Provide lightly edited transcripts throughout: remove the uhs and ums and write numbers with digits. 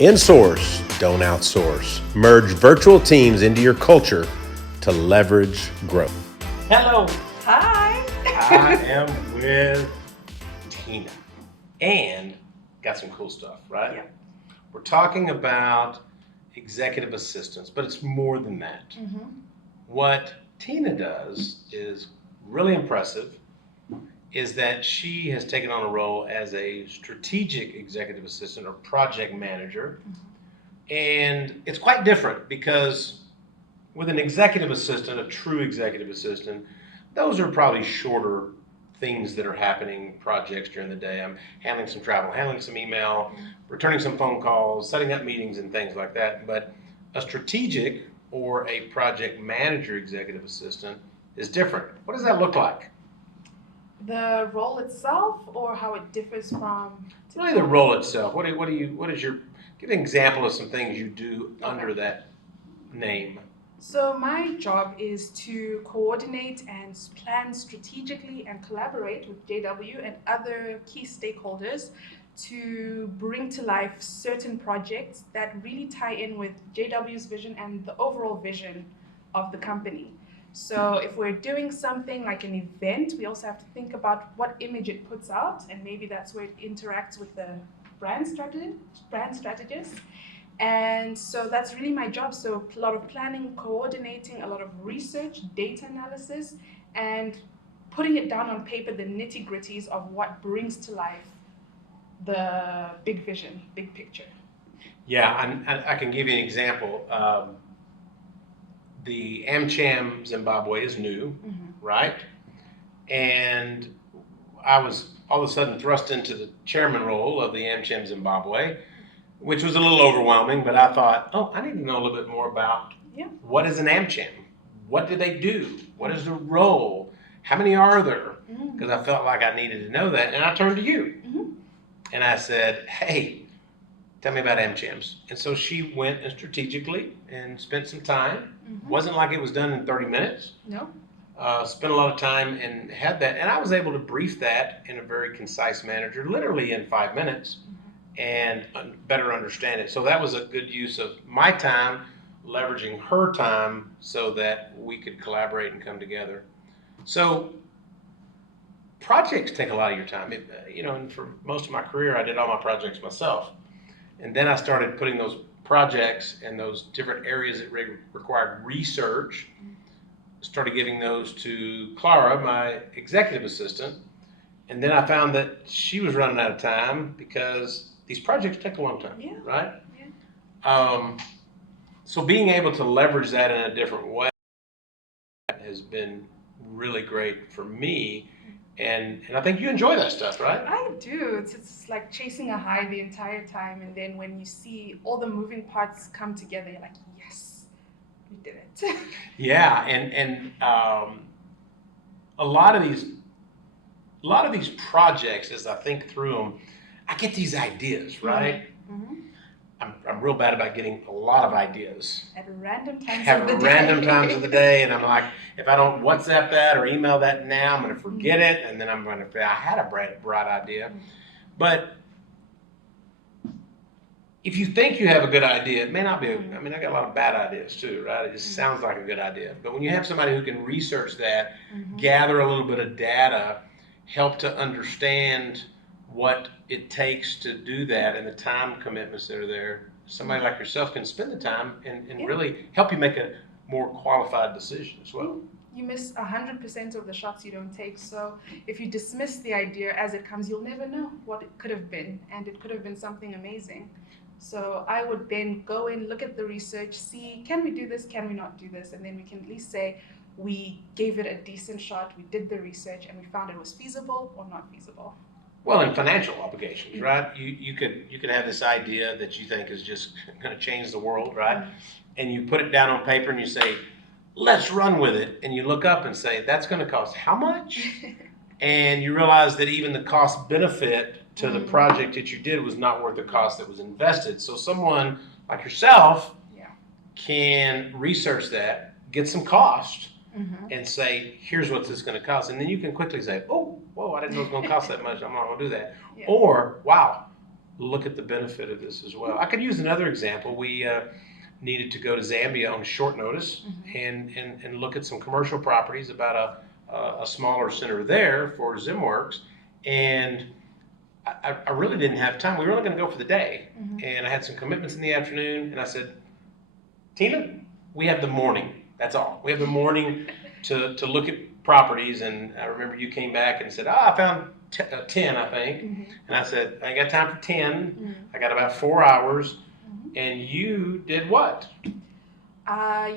In-source, don't outsource. Merge virtual teams into your culture to leverage growth. Hello. Hi. I am with Tina and got some cool stuff, right? Yeah. We're talking about executive assistants, but it's more than that. Mm-hmm. What Tina does is really impressive, is that she has taken on a role as a strategic executive assistant or project manager. Mm-hmm. And it's quite different because with an executive assistant, a true executive assistant, those are probably shorter things that are happening, projects during the day. I'm handling some travel, handling some email, returning some phone calls, setting up meetings and things like that. But a strategic or a project manager executive assistant is different. What does that look like? The role itself, or how it differs from? Really, the role itself. What is your? Give an example of some things you do under that name. So my job is to coordinate and plan strategically and collaborate with JW and other key stakeholders to bring to life certain projects that really tie in with JW's vision and the overall vision of the company. So if we're doing something like an event, we also have to think about what image it puts out, and maybe that's where it interacts with the brand strategist. And so that's really my job. So a lot of planning, coordinating, a lot of research, data analysis, and putting it down on paper, the nitty gritties of what brings to life the big vision, big picture. Yeah, and I can give you an example. The AmCham Zimbabwe is new, right? And I was all of a sudden thrust into the chairman role of the AmCham Zimbabwe, which was a little overwhelming, but I thought, oh, I need to know a little bit more about what is an AmCham? What do they do? What is the role? How many are there? Because I felt like I needed to know that. And I turned to you. And I said, hey, tell me about AmChams. And so she went and strategically and spent some time. Wasn't like it was done in 30 minutes. No. Spent a lot of time and had that. And I was able to brief that in a very concise manner, literally in 5 minutes, and better understand it. So that was a good use of my time, leveraging her time so that we could collaborate and come together. So projects take a lot of your time. And for most of my career, I did all my projects myself. And then I started putting those projects and those different areas that required research, started giving those to Clara, my executive assistant. And then I found that she was running out of time because these projects take a long time, right? Yeah. So being able to leverage that in a different way has been really great for me. And I think you enjoy that stuff, right? I do. It's like chasing a high the entire time. And then when you see all the moving parts come together, you're like, yes, we did it. Yeah. And a lot of these projects, as I think through them, I get these ideas, right? I'm real bad about getting a lot of ideas. At random times of the day. And I'm like, if I don't WhatsApp that or email that now, I'm going to forget it. And then I'm going to say, I had a bright idea. But if you think you have a good idea, it may not be. I got a lot of bad ideas too, right? It just sounds like a good idea. But when you have somebody who can research that, gather a little bit of data, help to understand what it takes to do that and the time commitments that are there, somebody like yourself can spend the time and really help you make a more qualified decision as well. You miss 100% of the shots you don't take. So if you dismiss the idea as it comes, you'll never know what it could have been. And it could have been something amazing. So I would then go in, look at the research, see, can we do this? Can we not do this? And then we can at least say, we gave it a decent shot, we did the research, and we found it was feasible or not feasible. Well, in financial obligations, right? You could have this idea that you think is just going to change the world, right? And you put it down on paper and you say, let's run with it. And you look up and say, that's going to cost how much? And you realize that even the cost benefit to the project that you did was not worth the cost that was invested. So someone like yourself can research that, get some cost, and say, here's what this is going to cost. And then you can quickly say, oh, whoa, I didn't know it was going to cost that much. I'm not going to do that. Or, wow, look at the benefit of this as well. I could use another example. We needed to go to Zambia on short notice and look at some commercial properties about a smaller center there for ZimWorks. And I really didn't have time. We were only going to go for the day. And I had some commitments in the afternoon. And I said, Tina, we have the morning. That's all. We have the morning to look at properties. And I remember you came back and said, I found 10, I think. And I said, I ain't got time for 10. I got about 4 hours. And you did what?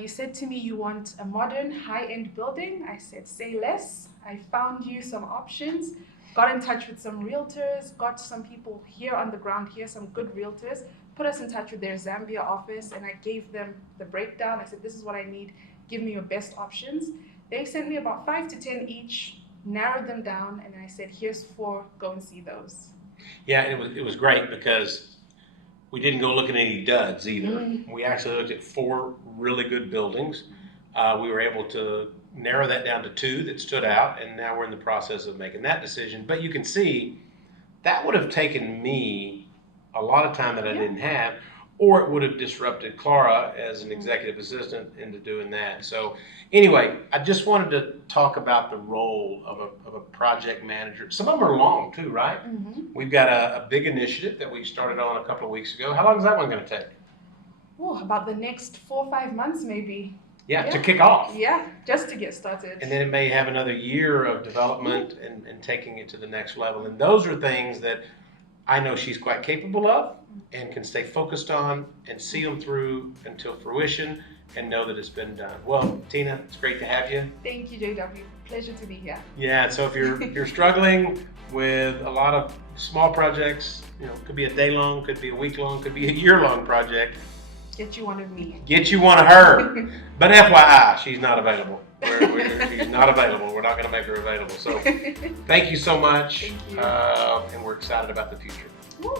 You said to me you want a modern, high-end building. I said, say less. I found you some options, got in touch with some realtors, got some people here on the ground here, some good realtors, put us in touch with their Zambia office, and I gave them the breakdown. I said, this is what I need. Give me your best options. They sent me about 5 to 10 each, narrowed them down, and I said, here's 4, go and see those. Yeah, it was great because we didn't go look at any duds either. We actually looked at 4 really good buildings. We were able to narrow that down to 2 that stood out, and now we're in the process of making that decision. But you can see that would have taken me a lot of time that I didn't have, or it would have disrupted Clara as an executive assistant into doing that. So anyway, I just wanted to talk about the role of a project manager. Some of them are long too, right? We've got a big initiative that we started on a couple of weeks ago. How long is that one going to take? Oh, about the next 4 or 5 months maybe. Yeah, to kick off. Yeah, just to get started. And then it may have another year of development and taking it to the next level. And those are things that I know she's quite capable of and can stay focused on and see them through until fruition and know that it's been done. Well, Tina, it's great to have you. Thank you, JW. Pleasure to be here. Yeah, so if you're struggling with a lot of small projects, could be a day long, could be a week long, could be a year long project. Get you one of me. Get you one of her. But FYI, she's not available. She's not available. We're not going to make her available. So thank you so much. Thank you. And we're excited about the future. Woo.